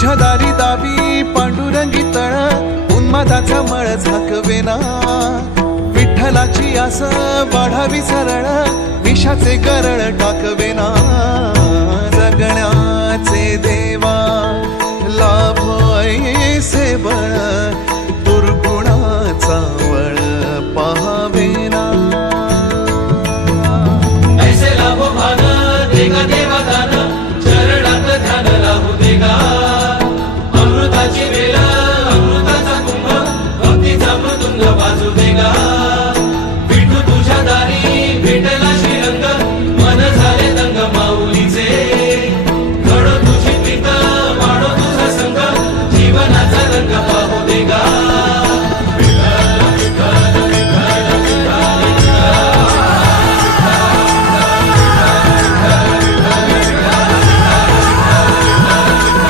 तुझ्या दारी दावी पांडुरंगी तळ उन्मादाचा मळ झाकवेना विठ्ठलाची आस वाढावी सरळ विषाचे गरळ टाकवेना